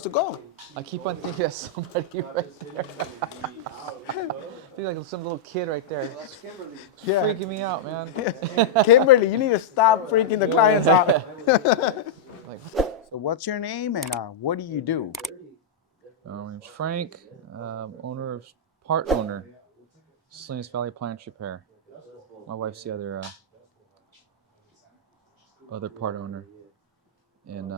To go. I keep on thinking of somebody right there. I feel like some little kid right there. It's Yeah. freaking me out, man. Kimberly, you need to stop freaking the clients out. Like, So what's your name and what do you do? my name's Frank, part owner, Salinas Valley Appliance Repair. My wife's the other part owner, and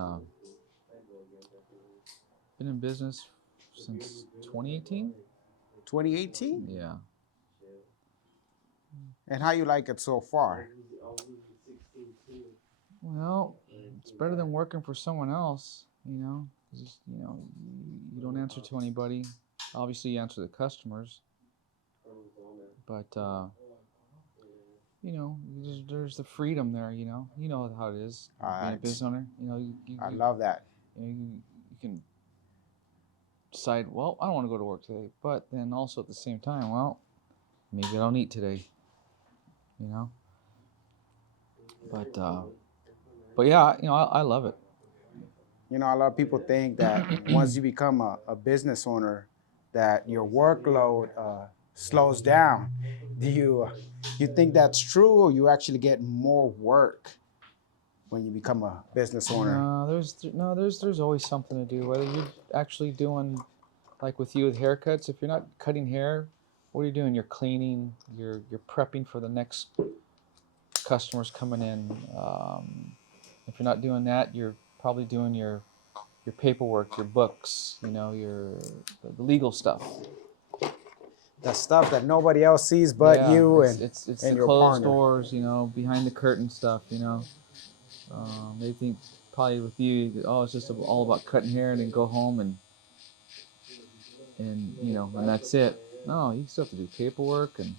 been in business since 2018. 2018? Yeah. And how you like it so far? Well, it's better than working for someone else, you know. Just, you don't answer to anybody. Obviously, you answer the customers, but there's the freedom there. You know how it is being a business owner. I love that. You can decide, well, I don't want to go to work today, but then also at the same time, well, maybe I don't eat today, you know. But yeah, I love it. You know, a lot of people think that once you become a business owner, that your workload slows down. Do you think that's true, or you actually get more work when you become a business owner? There's always something to do. Whether you're actually doing, like with you with haircuts, if you're not cutting hair, what are you doing? You're cleaning. You're prepping for the next customers coming in. If you're not doing that, you're probably doing your paperwork, your books, the legal stuff. That stuff that nobody else sees but Yeah, you it's and the your closed partner. doors, behind the curtain stuff. They think probably with you, oh, it's just all about cutting hair and then go home and and that's it. No, you still have to do paperwork and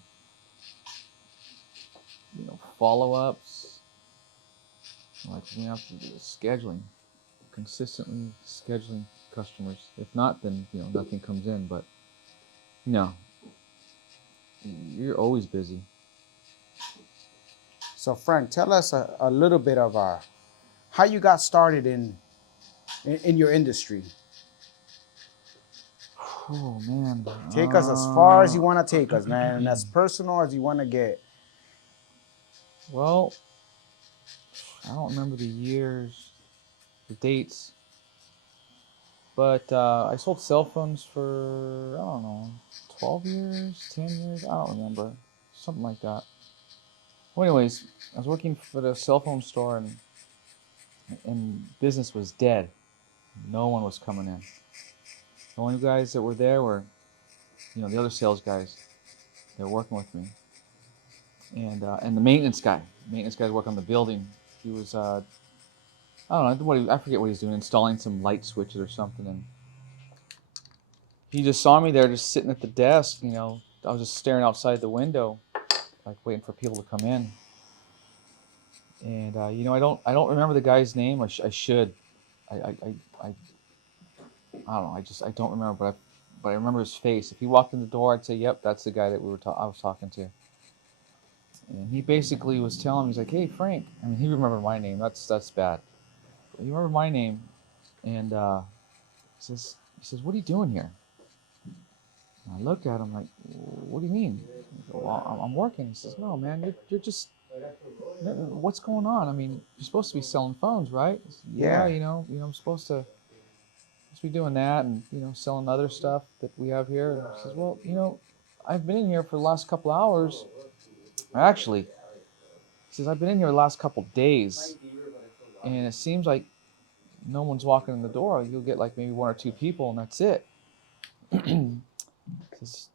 follow-ups. Like we have to do scheduling, consistently scheduling customers. If not, then nothing comes in. But no, you're always busy. So Frank, tell us a little bit of how you got started in your industry. Oh man, Take us as far as you want to take us, man, and as personal as you want to get. Well, I don't remember the years, the dates, but I sold cell phones for, I don't know, 12 years, 10 years, I don't remember, something like that. Well, anyways, I was working for the cell phone store, and business was dead. No one was coming in. The only guys that were there were, the other sales guys. They were working with me, and the maintenance guy. The maintenance guy working on the building. He was, I don't know, I forget what he's doing, installing some light switches or something, and he just saw me there, just sitting at the desk. I was just staring outside the window, like waiting for people to come in. And I don't remember the guy's name. I should. I don't know. I don't remember, but I remember his face. If he walked in the door, I'd say, "Yep, that's the guy that I was talking to." And he basically was telling me, he's like, "Hey, Frank." I mean, he remembered my name. That's bad. But he remembered my name, and he says, "What are you doing here?" And I look at him like, "What do you mean?" I go, "Well, I'm working." He says, "No, man, you're just. What's going on? I mean, you're supposed to be selling phones, right?" I said, yeah, Yeah. I'm supposed to be doing that, and selling other stuff that we have here. And he says, "Well, I've been in here for the last couple hours. Actually," he says, "I've been in here the last couple days, and it seems like no one's walking in the door. You'll get like maybe one or two people, and that's it." Says,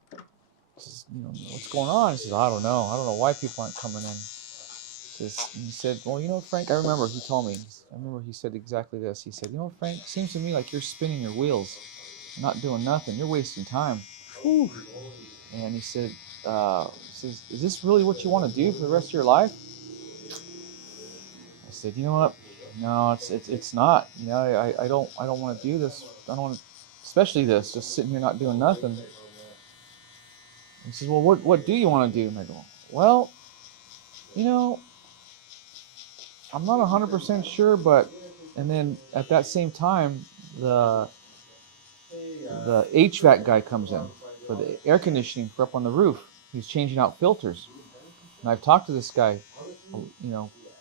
"What's going on?" He says, "I don't know. I don't know why people aren't coming in." He said, "Well, Frank, I remember he told me. I remember he said exactly this. He said, Frank, it seems to me like you're spinning your wheels, not doing nothing. You're wasting time." Whew. And he says, "Is this really what you want to do for the rest of your life?" I said, "You know what? No, it's not. I don't want to do this. I don't want to, especially this, just sitting here not doing nothing." He says, "Well, what do you want to do?" And I go, "Well, you know, I'm not 100% sure, but," and then at that same time, the the HVAC guy comes in for the air conditioning for up on the roof. He's changing out filters, and I've talked to this guy,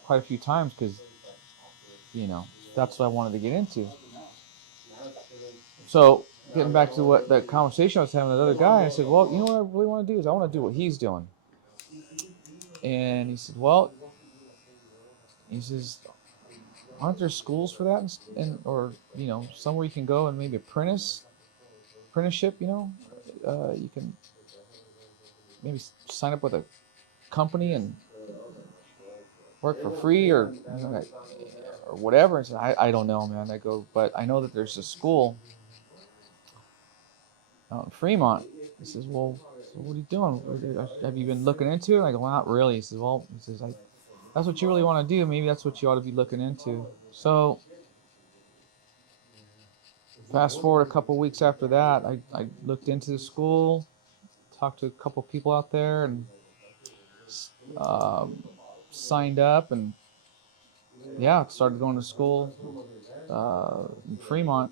quite a few times because that's what I wanted to get into. So getting back to what that conversation I was having with the other guy, I said, well, you know what I really want to do is I want to do what he's doing. And he said, well, he says, aren't there schools for that, or somewhere you can go and maybe apprenticeship, you can maybe sign up with a company and work for free or whatever. And said, I don't know, man. I go, but I know that there's a school out in Fremont. He says, well, so what are you doing? Have you been looking into it? I go, well, not really. He says, well, that's what you really want to do. Maybe that's what you ought to be looking into. So fast forward a couple weeks after that, I looked into the school, talked to a couple people out there, and um, signed up, and yeah, started going to school in Fremont.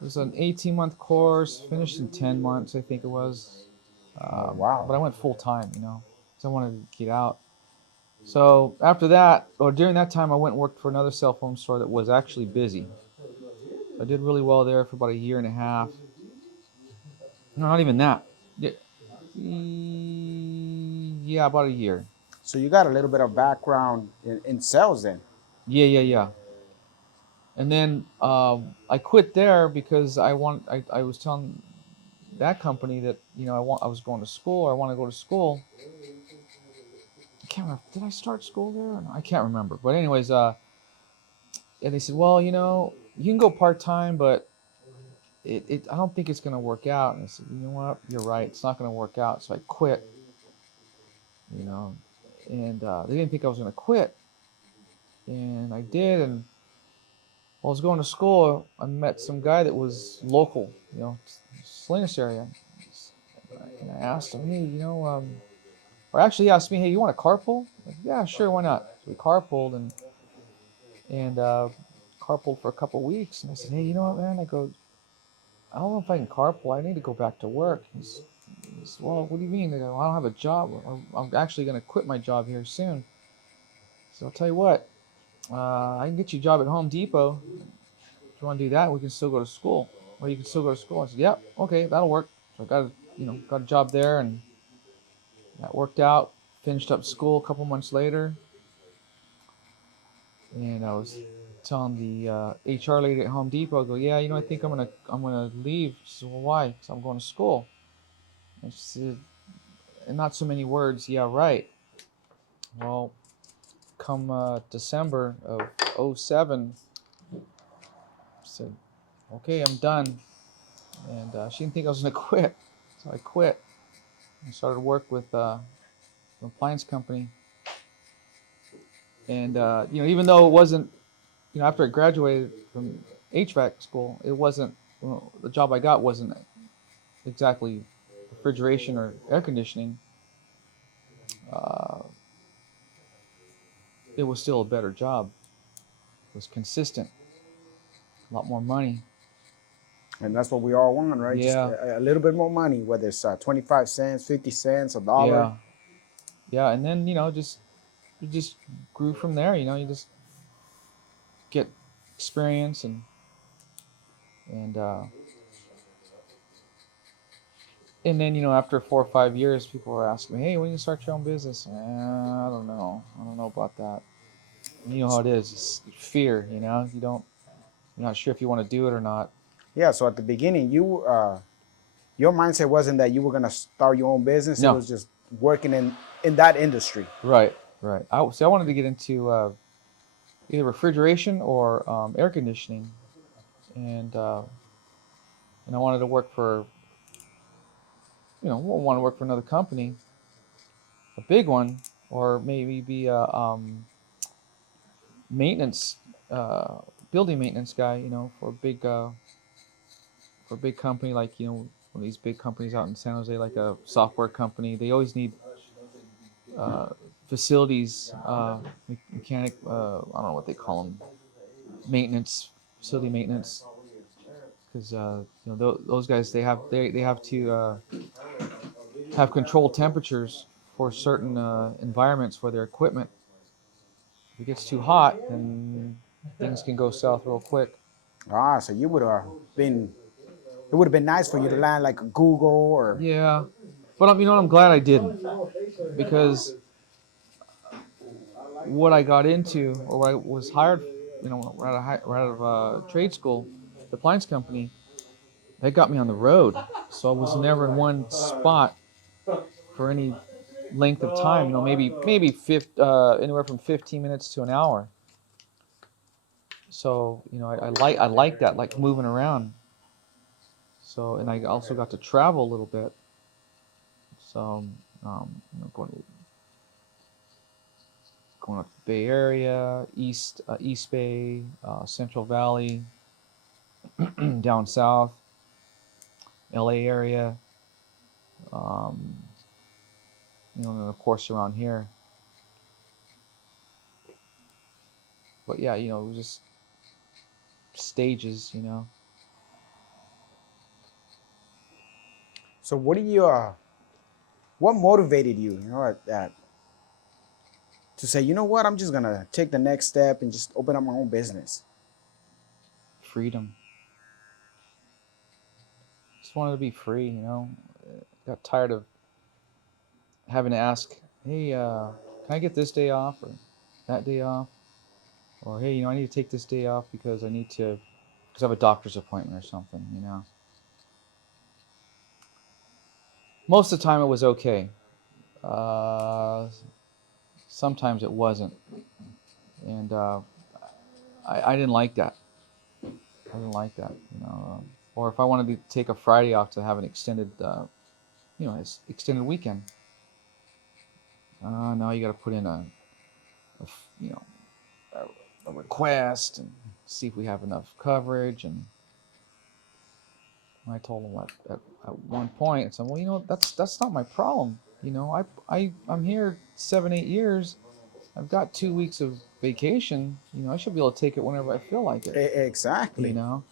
It was an 18-month course, finished in 10 months, I think it was. Oh, wow. But I went full time, because I wanted to get out. So after that, or during that time, I went and worked for another cell phone store that was actually busy. I did really well there for about a year and a half. No, not even that. Yeah, about a year. So you got a little bit of background in sales then. Yeah. And then I quit there because I was telling that company that I was going to school. Or I want to go to school. I can't remember. Did I start school there? No, I can't remember. But anyways, and they said, well, you can go part time, but I don't think it's going to work out. And I said, you know what? You're right. It's not going to work out. So I quit. And they didn't think I was going to quit, and I did. And while I was going to school, I met some guy that was local, Salinas area. And I asked him, hey, or actually he asked me, hey, you want to carpool? Like, yeah, sure, why not? So we carpooled and carpooled for a couple of weeks. And I said, hey, you know what, man? I go, I don't know if I can carpool. I need to go back to work. He said, well, what do you mean? I go, well, I don't have a job. I'm actually going to quit my job here soon. So I'll tell you what, I can get you a job at Home Depot. If you want to do that, we can still go to school. Or you can still go to school. I said, yep, okay, that'll work. So I got a job there, and that worked out. Finished up school a couple months later, and I was telling the HR lady at Home Depot, I go, yeah, I think I'm gonna leave. She said, well, why? Because I'm going to school. And she said, in not so many words, yeah, right. Well, come December of 07, I said, okay, I'm done. And she didn't think I was gonna quit, so I quit. I started work with an appliance company, and even though it wasn't, after I graduated from HVAC school, it wasn't the job I got wasn't exactly refrigeration or air conditioning. Uh, it was still a better job. It was consistent, a lot more money. And that's what we all want, right? Just Yeah, a little bit more money, whether it's 25 cents, 50 cents, a dollar. yeah, and then you just grew from there. You just get experience and and then after 4 or 5 years, people were asking me, "Hey, when you start your own business?" I don't know. I don't know about that. You know how it is. It's fear. You're not sure if you want to do it or not. Yeah, so at the beginning, your mindset wasn't that you were gonna start your own business. It No. was just working in that industry. Right. Right. I wanted to get into either refrigeration or air conditioning, and and I wanted to work for want to work for another company, a big one, or maybe be a maintenance, uh, building maintenance guy. For a big company like one of these big companies out in San Jose, like a software company. They always need uh, facilities I don't know what they call them, facility maintenance, because those guys they have to have controlled temperatures for certain environments for their equipment. If it gets too hot, then things can go south real quick. Ah, so you would have been. It would have been nice for you to land like a Google or. Yeah, but I'm glad I didn't, because what I got into, or what I was hired, right out of trade school, the appliance company, they got me on the road, so I was never in one spot for any length of time. Maybe anywhere from 15 minutes to an hour. So I like that, like moving around. So, and I also got to travel a little bit. So going up the Bay Area, East Bay, Central Valley, down south, LA area, um, and of course around here. But yeah, it was just stages. So what do you? What motivated you? To say, you know what, I'm just gonna take the next step and just open up my own business. Freedom. Just wanted to be free. Got tired of having to ask, hey, can I get this day off or that day off? Or hey, I need to take this day off because I have a doctor's appointment or something. Most of the time it was okay. Uh, Sometimes it wasn't, and I didn't like that. I didn't like that. Or if I wanted to take a Friday off to have an extended weekend, now you got to put in a you know, a request and see if we have enough coverage. And I told them at one point, I said, well, that's not my problem. I'm here 7, 8 years. I've got 2 weeks of vacation. I should be able to take it whenever I feel like it. You Exactly. know,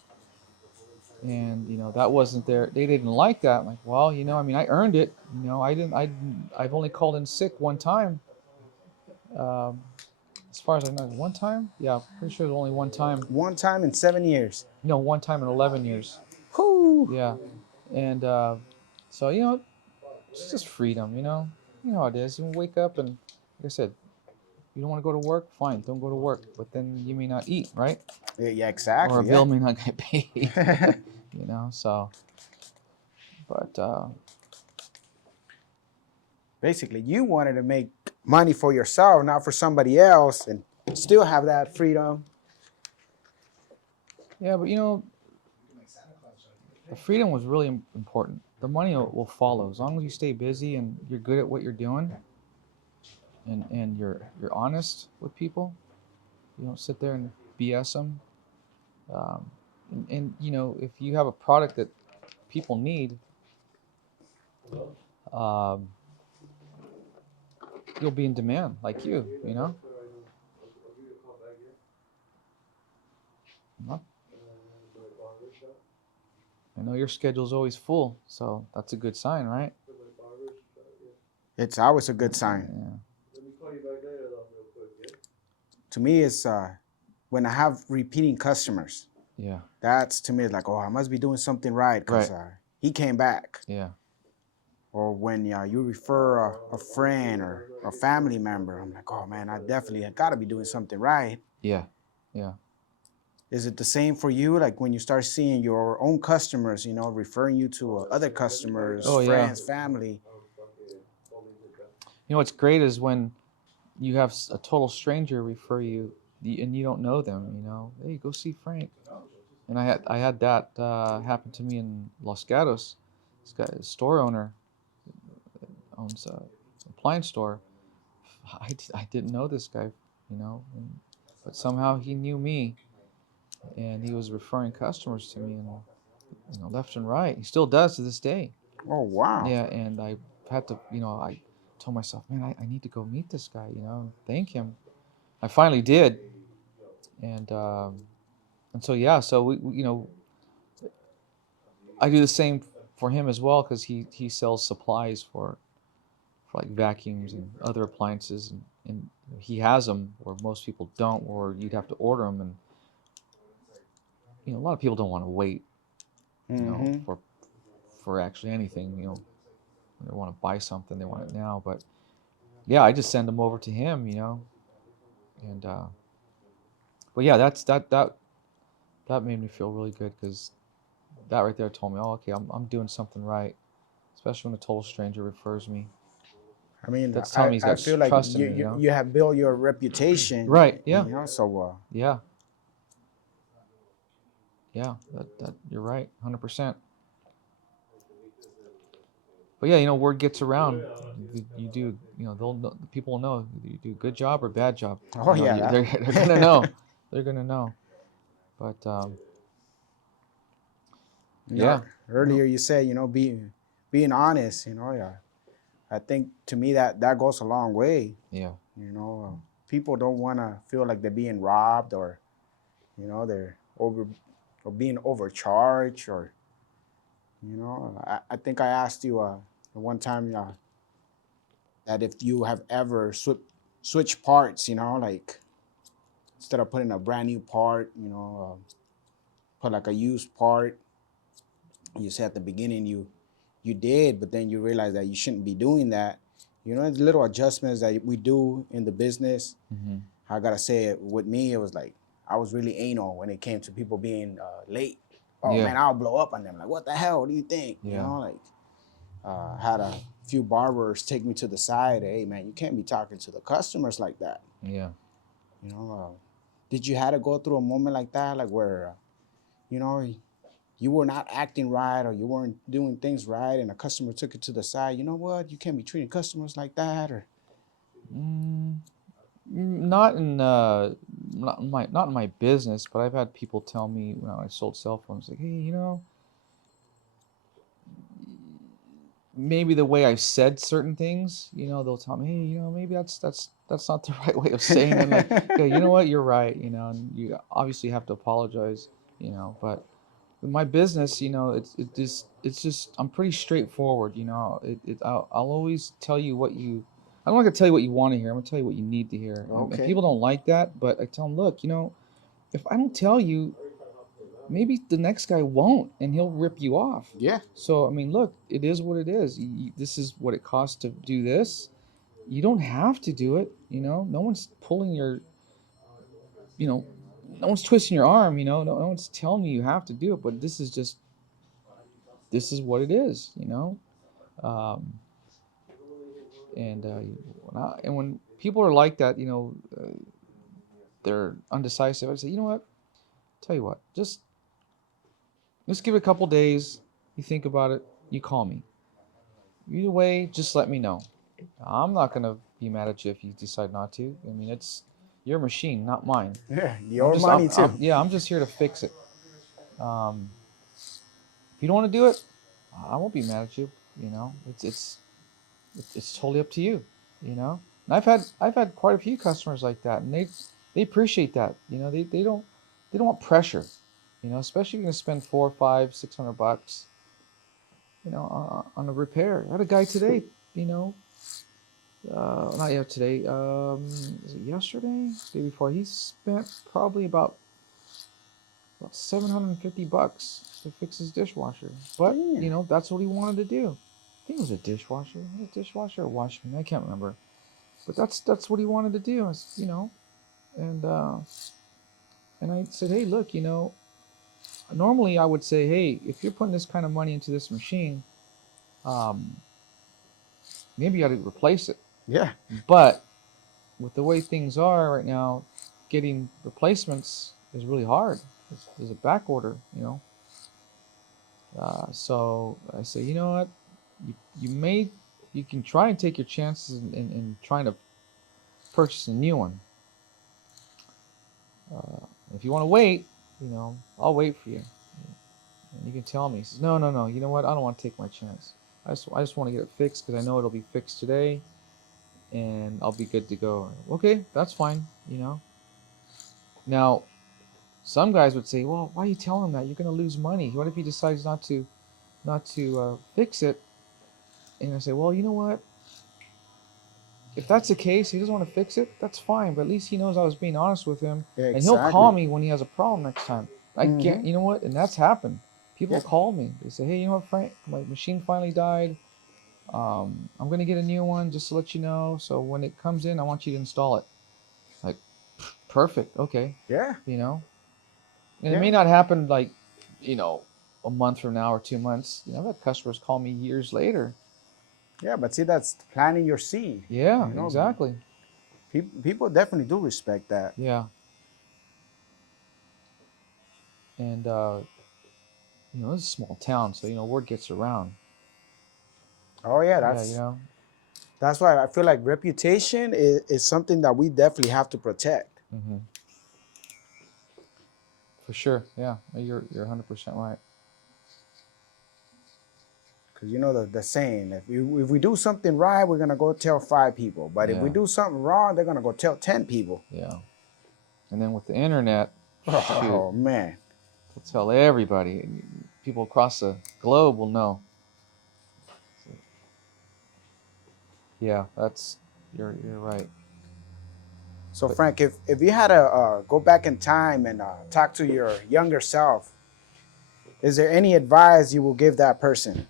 and that wasn't there. They didn't like that. I'm like, well, I earned it. I didn't. I've only called in sick one time. Um, as far as I know, one time. Yeah, pretty sure it was only one time. One time in 7 years. No, one time in 11 years. Whoo! Yeah, and so it's just freedom. You know how it is. You wake up and, like I said, you don't want to go to work. Fine, don't go to work. But then you may not eat, right? Yeah, Or a exactly. bill may not get paid. So. But Basically, you wanted to make money for yourself, not for somebody else, and still have that freedom. yeah, but the freedom was really important. The money will follow as long as you stay busy and you're good at what you're doing, and you're honest with people. You don't sit there and BS them. And if you have a product that people need, um, you'll be in demand, like you. Well, I know your schedule's always full, so that's a good sign, right? It's always a good sign. Yeah. To me, it's when I have repeating customers. Yeah. That's to me like, oh, I must be doing something right because Right. he came back. Yeah. Or when you refer a friend or a family member, I'm like, oh man, I definitely got to be doing something right. Yeah. Yeah. Is it the same for you? Like when you start seeing your own customers, referring you to other customers, Oh, yeah. friends, family. What's great is when you have a total stranger refer you, and you don't know them. Hey, go see Frank. And I had that happen to me in Los Gatos. This guy, a store owner, owns a appliance store. I didn't know this guy, but somehow he knew me, and he was referring customers to me, and left and right. He still does to this day. Oh wow. Yeah, and I had to, I told myself, man, I need to go meet this guy, and thank him. I finally did, and so yeah, so we I do the same for him as well because he sells supplies for like vacuums and other appliances, and he has them where most people don't, or you'd have to order them, and a lot of people don't want to wait, Mm-hmm. for actually anything, when they want to buy something, they want it now. But yeah, I just send them over to him, and but yeah, that made me feel really good because that right there told me, oh, okay, I'm doing something right, especially when a total stranger refers me. I mean, That's telling I, me he's I got feel like trust in me, you have built your reputation, Right? Yeah, so yeah, yeah. That you're right, 100%. But yeah, word gets around. You do, they'll know, people will know you do a good job or bad job. oh yeah, They're gonna know. They're gonna know. But you know, yeah, no, earlier you said, being honest, yeah. I think to me that goes a long way. yeah, People don't want to feel like they're being robbed or, they're over or being overcharged or, I think I asked you one time that if you have ever switch parts, like instead of putting a brand new part, put like a used part. You said at the beginning you did, but then you realize that you shouldn't be doing that. The little adjustments that we do in the business. hmm I gotta say it with me, it was like I was really anal when it came to people being late. Oh yeah, man, I'll blow up on them. Like, what the hell? What do you think? yeah, Like had a few barbers take me to the side. Hey man, you can't be talking to the customers like that. yeah. You know, did you had to go through a moment like that, like where you know you were not acting right or you weren't doing things right, and a customer took it to the side? You know what? You can't be treating customers like that, or Mm, not in not in my business, but I've had people tell me when I sold cell phones, like, hey, maybe the way I said certain things, they'll tell me, hey, maybe that's not the right way of saying it. Like, okay, you know what, you're right, and you obviously have to apologize, but with my business, it's just I'm pretty straightforward, I'll always tell you what you. I'm not gonna tell you what you want to hear. I'm gonna tell you what you need to hear. And okay, people don't like that, but I tell them, look, if I don't tell you, maybe the next guy won't, and he'll rip you off. yeah, So I mean, look, it is what it is. This is what it costs to do this. You don't have to do it. No one's pulling your, you know, no one's twisting your arm. No one's telling you have to do it. But this is what it is. Um, and when people are like that, they're undecisive. I say, you know what? Tell you what, just give it a couple days. You think about it. You call me. Either way, just let me know. I'm not gonna be mad at you if you decide not to. I mean, it's your machine, not mine. yeah, I'm your just, I'm, money I'm too. yeah, I'm just here to fix it. Um, if you don't want to do it, I won't be mad at you. It's totally up to you. And I've had quite a few customers like that, and they appreciate that. They don't want pressure. Especially if you're gonna spend 4, 5, 600 bucks. On a repair. I had a guy today. You know, not yet today. Was it yesterday? Day before? He spent probably about 750 bucks to fix his dishwasher. But Damn. that's what he wanted to do. I think it was a dishwasher. Was it a dishwasher or washing? I can't remember. But that's what he wanted to do. And and I said, hey, look, normally I would say, hey, if you're putting this kind of money into this machine, um, maybe you ought to replace it. Yeah. But with the way things are right now, getting replacements is really hard. There's a back order. So I say, you know what? You may you can try and take your chances in trying to purchase a new one. If you want to wait, I'll wait for you. And you can tell me. He says, no, no, no. You know what? I don't want to take my chance. I just want to get it fixed because I know it'll be fixed today, and I'll be good to go. Okay, that's fine. Now, some guys would say, well, why are you telling him that? You're going to lose money. What if he decides not to? not to fix it. And I say, well, you know what? If that's the case, he doesn't want to fix it. That's fine. But at least he knows I was being honest with him, and he'll call Exactly. me when he has a problem next time. I Mm-hmm. get, you know what? And that's happened. People Yeah. call me. They say, hey, you know what, Frank? My machine finally died. I'm gonna get a new one just to let you know. So when it comes in, I want you to install it. Like, perfect. Okay. Yeah. You know, and it may Yeah. not happen like, you know, a month from now or 2 months. You know, I've had customers call me years later. Yeah. But see, that's planting your seed. Yeah, You know, exactly. people definitely do respect that. Yeah, and you know, this is a small town, so you know, word gets around. Oh yeah, Yeah, you that's know. that's why I feel like reputation is something that we definitely have to protect. Hmm. For sure. Yeah, you're 100% right. Because you know the saying, if we do something right, we're gonna go tell 5 people. But if we Yeah, do something wrong, they're gonna go tell 10 people. yeah. And then with the internet, shoot, Oh man. they'll tell everybody. People across the globe will know. Yeah, that's you're right. So But Frank, if you had to go back in time and talk to your younger self, is there any advice you will give that person?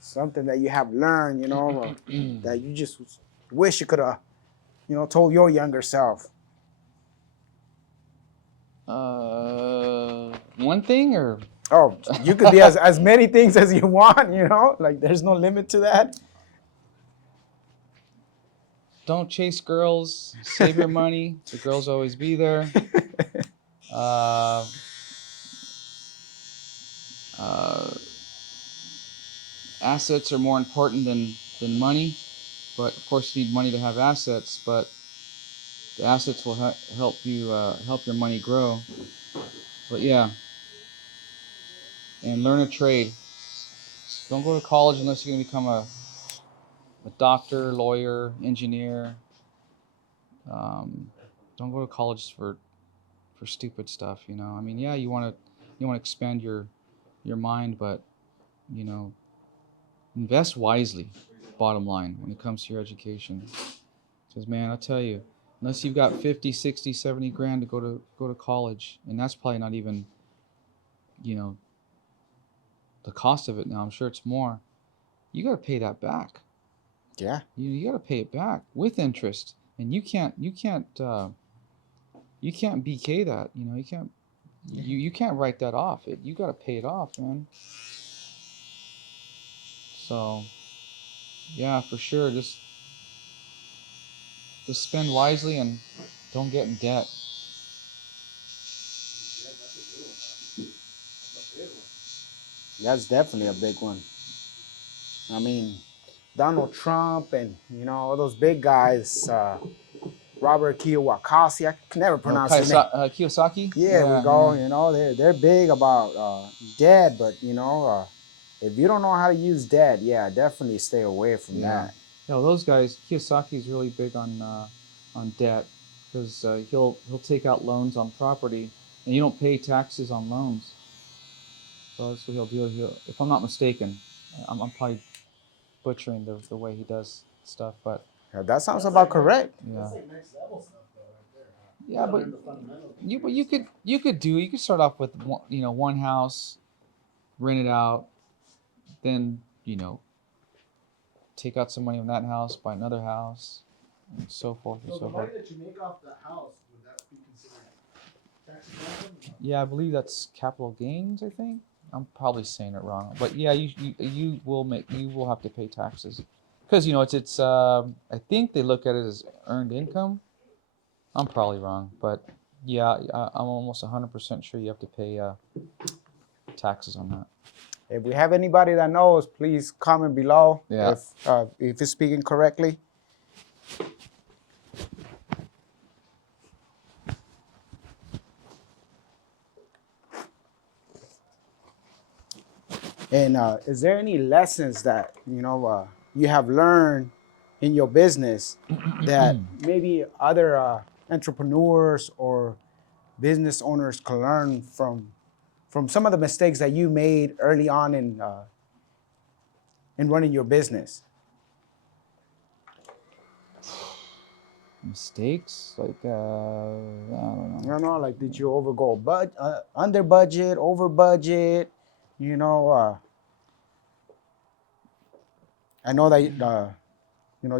Something that you have learned, that you just wish you could have, told your younger self. one thing or Oh, you could be as many things as you want, like there's no limit to that. don't chase girls. Save your money. The girls always be there. Uh, uh, assets are more important than money, but of course you need money to have assets. But the assets will help you help your money grow. But yeah, and learn a trade. Don't go to college unless you're gonna become a doctor, lawyer, engineer. Um, don't go to college for stupid stuff. You know, I mean, yeah, you want to expand your mind, but you know, invest wisely. Bottom line, when it comes to your education, because man, I'll tell you, unless you've got 50, 60, 70 grand to go to college, and that's probably not even, you know, the cost of it now. I'm sure it's more. You got to pay that back. Yeah. You got to pay it back with interest, and you can't BK that. You know, you can't write that off. You got to pay it off, man. So yeah, for sure. Just spend wisely and don't get in debt. That's definitely a big one. I mean, Donald Trump and all those big guys, Robert Kiyosaki. I can never Oh, pronounce his name. Kiyosaki. Yeah, we Yeah, go. yeah, They're big about debt, but if you don't know how to use debt, yeah, definitely stay away from yeah. that. You know, those guys. Kiyosaki is really big on debt because he'll take out loans on property, and you don't pay taxes on loans. So that's what he'll do. If I'm not mistaken, I'm probably butchering the way he does stuff, but That sounds about correct. yeah, That's like next level stuff though, right there. You yeah. gotta But learn the fundamentals. you could start off with one house, rent it out, then take out some money from that house, buy another house, and so forth and So so the money forth. that you make off the house, would that be considered tax exempt? Yeah, I believe that's capital gains. I think I'm probably saying it wrong, but yeah, you will have to pay taxes because it's I think they look at it as earned income. I'm probably wrong, but yeah, I'm almost 100% sure you have to pay taxes on that. If we have anybody that knows, please comment below Yeah. if it's speaking correctly. And is there any lessons that you have learned in your business that maybe other entrepreneurs or business owners can learn from some of the mistakes that you made early on in running your business? Mistakes like I don't know. You know, like did you overgo under budget, over budget? You know, I know that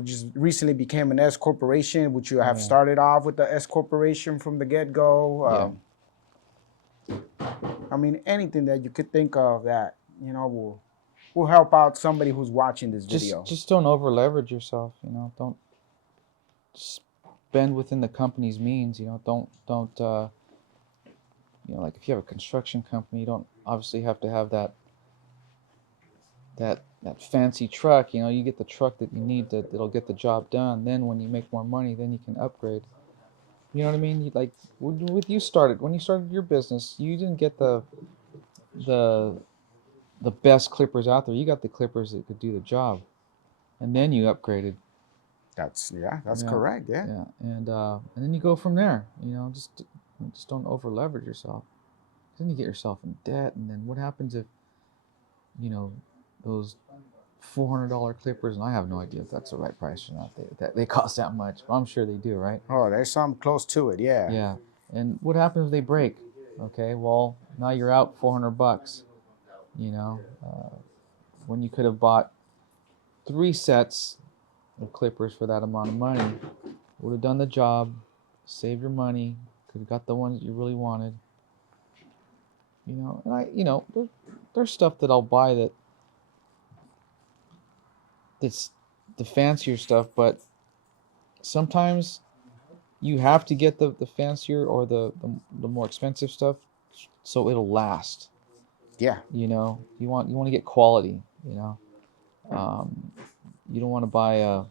just recently became an S corporation, which you have Yeah. started off with the S corporation from the get go. Yeah. I mean, anything that you could think of that will help out somebody who's watching this video. Just don't over leverage yourself. Don't spend within the company's means. Don't like if you have a construction company, you don't obviously have to have that fancy truck. You get the truck that you need that'll get the job done. Then when you make more money, then you can upgrade. You know what I mean? Like when you started your business, you didn't get the best clippers out there. You got the clippers that could do the job, and then you upgraded. That's Yeah. correct. Yeah. Yeah, and then you go from there. Just don't over leverage yourself. Then you get yourself in debt, and then what happens if those $400 clippers? And I have no idea if that's the right price or not. They cost that much, but I'm sure they do, right? Oh, there's something close to it. Yeah. Yeah. And what happens if they break? Okay, well now you're out $400. When you could have bought 3 sets of clippers for that amount of money, would have done the job, saved your money, could have got the ones that you really wanted. And there's stuff that I'll buy that's the fancier stuff, but sometimes you have to get the fancier or the more expensive stuff so it'll last. Yeah. You want to get quality. You don't want to buy a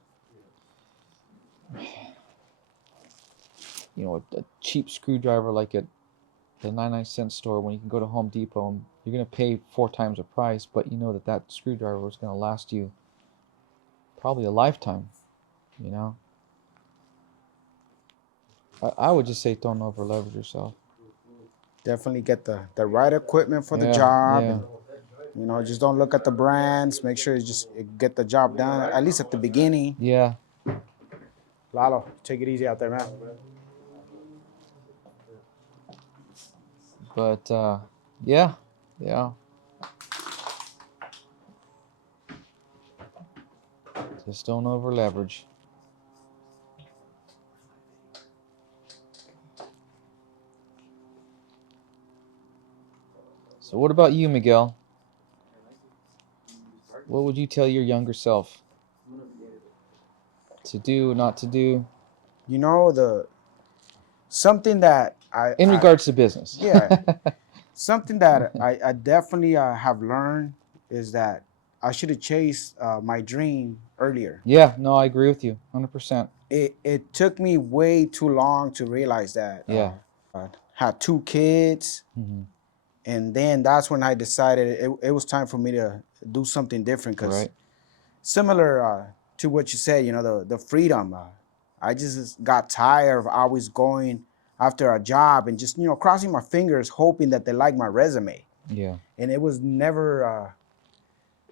cheap screwdriver like at the 99-cent store when you can go to Home Depot and you're going to pay 4 times the price, but you know that screwdriver is going to last you probably a lifetime. I would just say don't over leverage yourself. Definitely get the right equipment for the Yeah, job. yeah. And, just don't look at the brands. Make sure you just get the job done, at least at the beginning. Yeah. Lalo, take it easy out there, man. But yeah. Just don't over leverage. So what about you, Miguel? What would you tell your younger self to do, not to do? Something that in regards to business. Yeah. Something that I definitely have learned is that I should have chased my dream earlier. Yeah, no, I agree with you 100%. It took me way too long to realize that. Yeah. Had 2 kids. Mm-hmm. And then that's when I decided it was time for me to do something different. Because similar to what you said, the freedom. I just got tired of always going after a job and just, crossing my fingers, hoping that they like my resume. Yeah. And it was never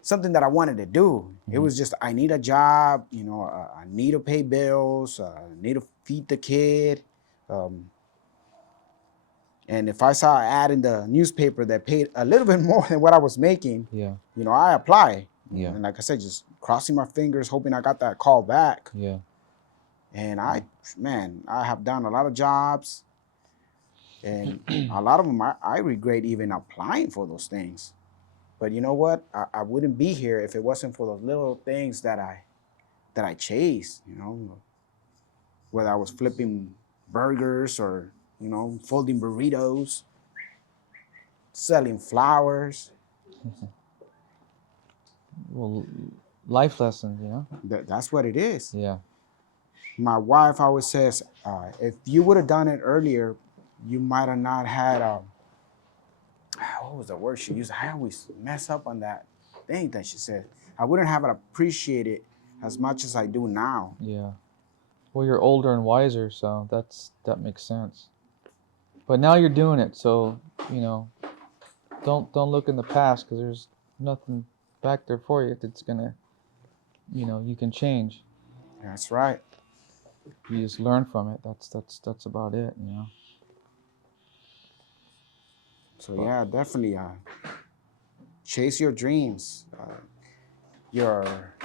something that I wanted to do. Mm-hmm. It was just, I need a job, I need to pay bills, I need to feed the kid. And if I saw an ad in the newspaper that paid a little bit more than what I was making, I apply. Yeah. And like I said, just crossing my fingers, hoping I got that call back. Yeah. And I have done a lot of jobs. And a lot of them, I regret even applying for those things. But you know what? I wouldn't be here if it wasn't for those little things that I chased, whether I was flipping burgers or, folding burritos, selling flowers. Well, life lessons, That's what it is. Yeah. My wife always says, if you would have done it earlier, you might have not had, what was the word she used? I always mess up on that thing that she said. I wouldn't have appreciated as much as I do now. Yeah. Well, you're older and wiser, so that makes sense. But now you're doing it, so you know, don't look in the past because there's nothing back there for you that's gonna, you know, you can change. That's right. You just learn from it. That's about it, you know. So yeah, definitely chase your dreams. Your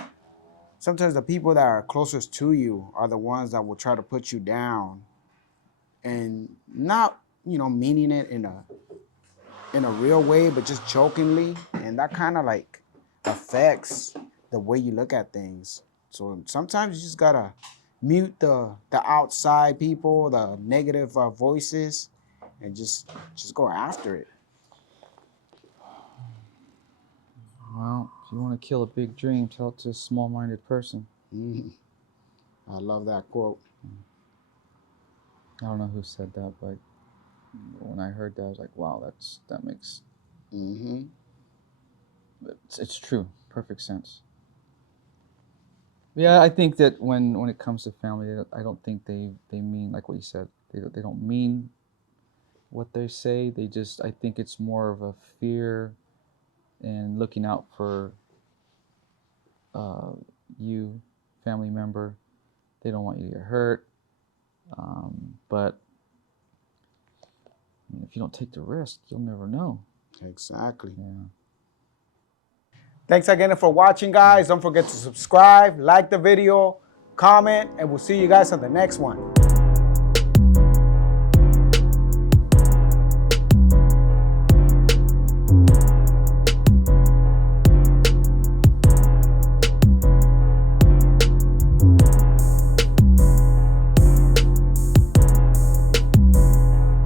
sometimes the people that are closest to you are the ones that will try to put you down, and not meaning it in a real way, but just jokingly, and that kind of like affects the way you look at things. So sometimes you just gotta mute the outside people, the negative voices, and just go after it. Well, if you want to kill a big dream, tell it to a small-minded person. Mhm. I love that quote. I don't know who said that, but when I heard that, I was like, wow, that makes Hmm. it's true, perfect sense. Yeah, I think that when it comes to family, I don't think they mean like what you said. They don't mean what they say. They just I think it's more of a fear and looking out for uh, you, family member. They don't want you to get hurt. But I mean, if you don't take the risk, you'll never know. Exactly. Yeah. Thanks again for watching, guys. Don't forget to subscribe, like the video, comment, and we'll see you guys on the next one.